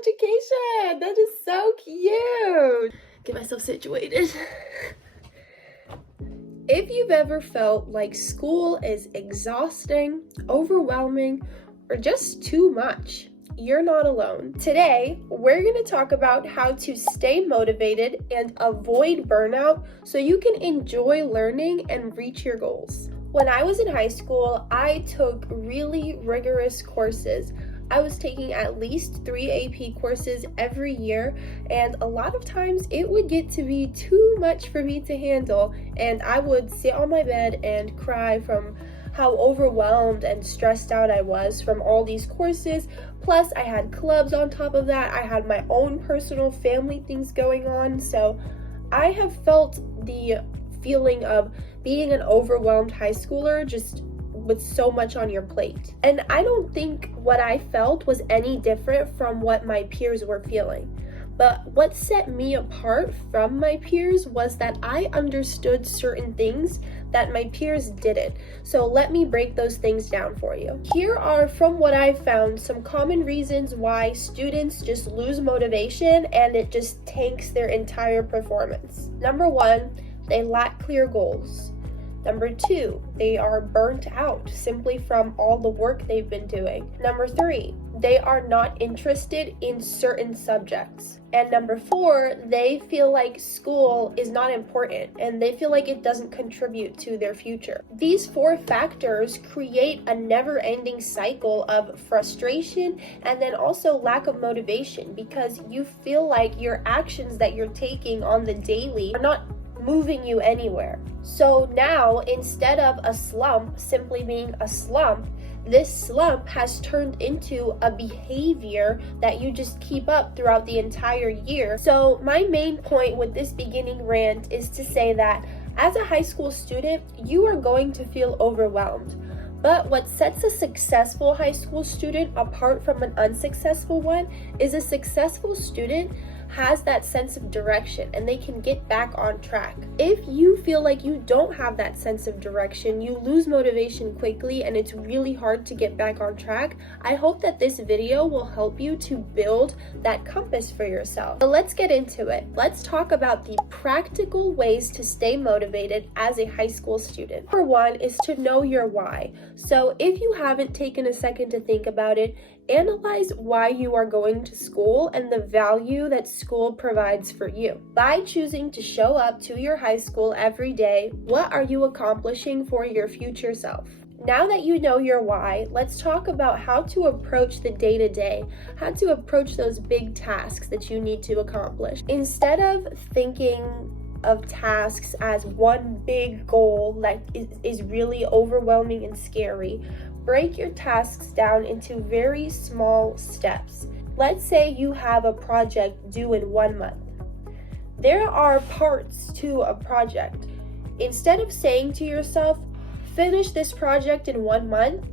SOL.EDUCATION. That is so cute. Get myself situated. If you've ever felt like school is exhausting, overwhelming, or just too much, you're not alone. Today, we're going to talk about how to stay motivated and avoid burnout so you can enjoy learning and reach your goals. When I was in high school, I took really rigorous courses. I was taking at least 3 AP courses every year, and a lot of times it would get to be too much for me to handle, and I would sit on my bed and cry from how overwhelmed and stressed out I was from all these courses. Plus, I had clubs on top of that. I had my own personal family things going on, so I have felt the feeling of being an overwhelmed high schooler, just with so much on your plate. And I don't think what I felt was any different from what my peers were feeling. But what set me apart from my peers was that I understood certain things that my peers didn't. So let me break those things down for you. Here are, from what I found, some common reasons why students just lose motivation and it just tanks their entire performance. Number 1, they lack clear goals. Number 2, they are burnt out simply from all the work they've been doing. Number 3, they are not interested in certain subjects. And number 4, they feel like school is not important and they feel like it doesn't contribute to their future. These 4 factors create a never-ending cycle of frustration and then also lack of motivation because you feel like your actions that you're taking on the daily are not moving you anywhere. So now, instead of a slump simply being a slump, this slump has turned into a behavior that you just keep up throughout the entire year. So my main point with this beginning rant is to say that as a high school student, you are going to feel overwhelmed. But what sets a successful high school student apart from an unsuccessful one is a successful student has that sense of direction and they can get back on track. If you feel like you don't have that sense of direction, you lose motivation quickly and it's really hard to get back on track, I hope that this video will help you to build that compass for yourself. But let's get into it. Let's talk about the practical ways to stay motivated as a high school student. Number 1 is to know your why. So if you haven't taken a second to think about it, analyze why you are going to school and the value that school provides for you. By choosing to show up to your high school every day, what are you accomplishing for your future self? Now that you know your why, let's talk about how to approach the day-to-day, how to approach those big tasks that you need to accomplish. Instead of thinking of tasks as one big goal that is really overwhelming and scary, break your tasks down into very small steps. Let's say you have a project due in 1 month. There are parts to a project. Instead of saying to yourself, finish this project in 1 month,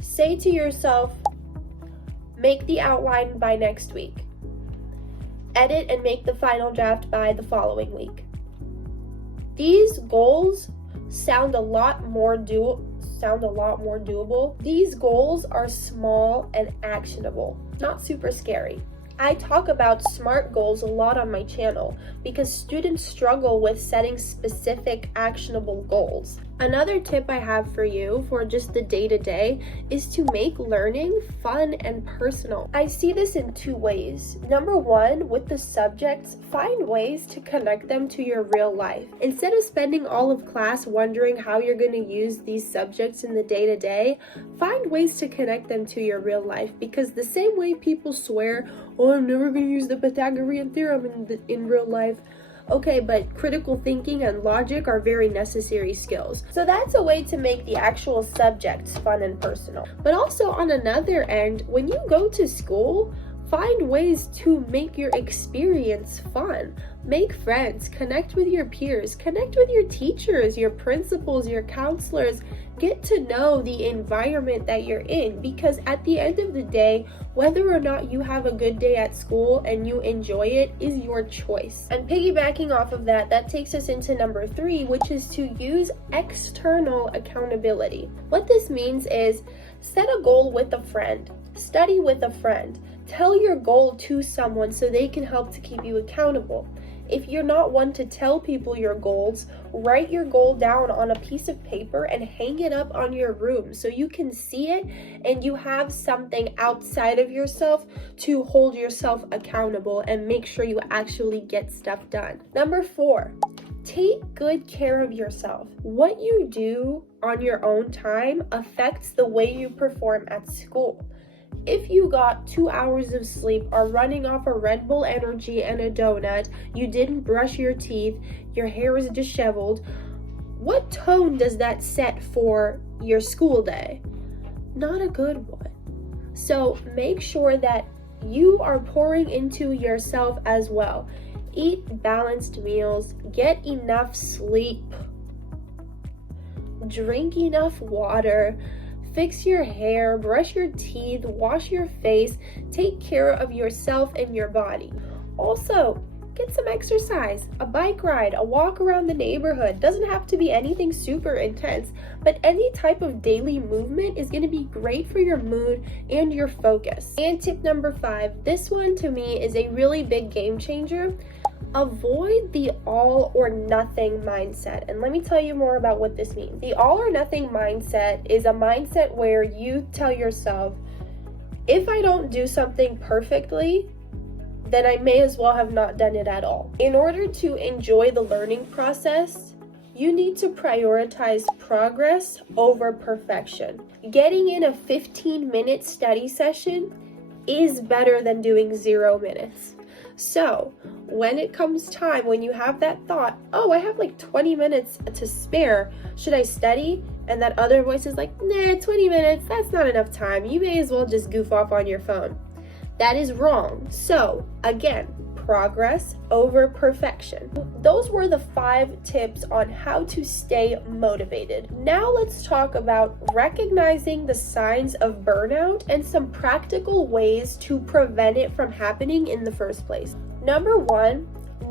say to yourself, make the outline by next week. Edit and make the final draft by the following week. These goals sound a lot more doable. These goals are small and actionable, not super scary. I talk about SMART goals a lot on my channel because students struggle with setting specific actionable goals. Another tip I have for you for just the day-to-day is to make learning fun and personal. I see this in 2 ways. Number 1, with the subjects, find ways to connect them to your real life. Instead of spending all of class wondering how you're going to use these subjects in the day-to-day, find ways to connect them to your real life, because the same way people swear, oh, I'm never going to use the Pythagorean theorem in real life. Okay, but critical thinking and logic are very necessary skills. So that's a way to make the actual subjects fun and personal. But also on another end, when you go to school, find ways to make your experience fun. Make friends, connect with your peers, connect with your teachers, your principals, your counselors. Get to know the environment that you're in, because at the end of the day, whether or not you have a good day at school and you enjoy it is your choice. And piggybacking off of that, that takes us into number 3, which is to use external accountability. What this means is set a goal with a friend, study with a friend, Tell your goal to someone so they can help to keep you accountable. If you're not one to tell people your goals, write your goal down on a piece of paper and hang it up on your room so you can see it and you have something outside of yourself to hold yourself accountable and make sure you actually get stuff done. Number 4, take good care of yourself. What you do on your own time affects the way you perform at school. If you got 2 hours of sleep, are running off a Red Bull energy and a donut, you didn't brush your teeth, your hair is disheveled, what tone does that set for your school day? Not a good one. So make sure that you are pouring into yourself as well. Eat balanced meals, get enough sleep, drink enough water, fix your hair, brush your teeth, wash your face, take care of yourself and your body. Also, get some exercise, a bike ride, a walk around the neighborhood. Doesn't have to be anything super intense, but any type of daily movement is going to be great for your mood and your focus. And tip number 5, this one to me is a really big game changer. Avoid the all or nothing mindset. And let me tell you more about what this means. The all or nothing mindset is a mindset where you tell yourself, if I don't do something perfectly, then I may as well have not done it at all. In order to enjoy the learning process, you need to prioritize progress over perfection. Getting in a 15-minute study session is better than doing 0 minutes. So when it comes time, when you have that thought, oh, I have like 20 minutes to spare, should I study? And that other voice is like, nah, 20 minutes, that's not enough time. You may as well just goof off on your phone. That is wrong. So again, progress over perfection. Those were the 5 tips on how to stay motivated. Now let's talk about recognizing the signs of burnout and some practical ways to prevent it from happening in the first place. Number 1,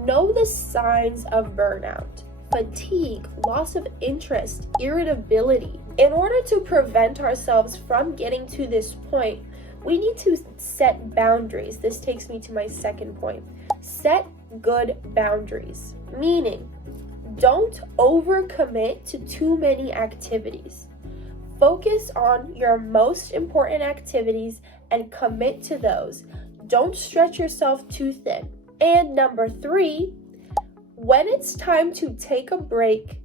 know the signs of burnout. Fatigue, loss of interest, irritability. In order to prevent ourselves from getting to this point, we need to set boundaries. This takes me to my second point. Set good boundaries, meaning don't overcommit to too many activities. Focus on your most important activities and commit to those. Don't stretch yourself too thin. And number 3, when it's time to take a break,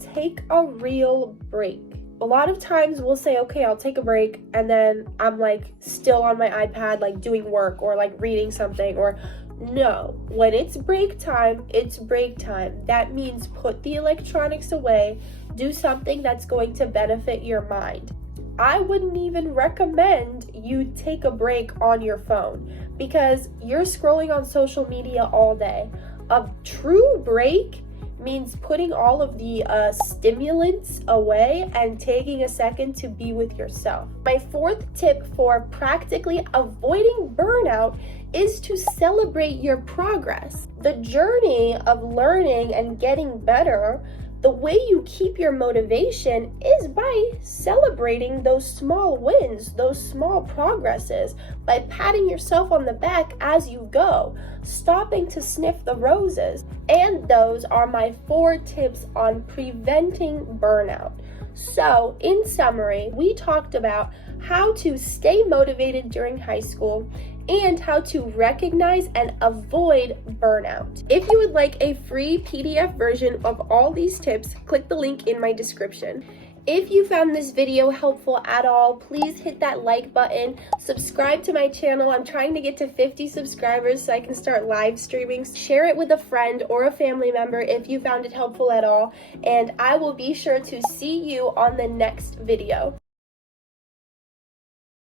take a real break. A lot of times we'll say, okay, I'll take a break, and then I'm like still on my iPad, like doing work or like reading something. Or no, when it's break time, it's break time. That means put the electronics away, do something that's going to benefit your mind. I wouldn't even recommend you take a break on your phone because you're scrolling on social media all day. A true break means putting all of the stimulants away and taking a second to be with yourself. My 4th tip for practically avoiding burnout is to celebrate your progress. The journey of learning and getting better, the way you keep your motivation is by celebrating those small wins, those small progresses, by patting yourself on the back as you go, stopping to sniff the roses. And those are my 4 tips on preventing burnout. So, in summary, we talked about how to stay motivated during high school and how to recognize and avoid burnout. If you would like a free PDF version of all these tips, click the link in my description. If you found this video helpful at all, please hit that like button, subscribe to my channel. I'm trying to get to 50 subscribers so I can start live streaming. Share it with a friend or a family member if you found it helpful at all, and I will be sure to see you on the next video.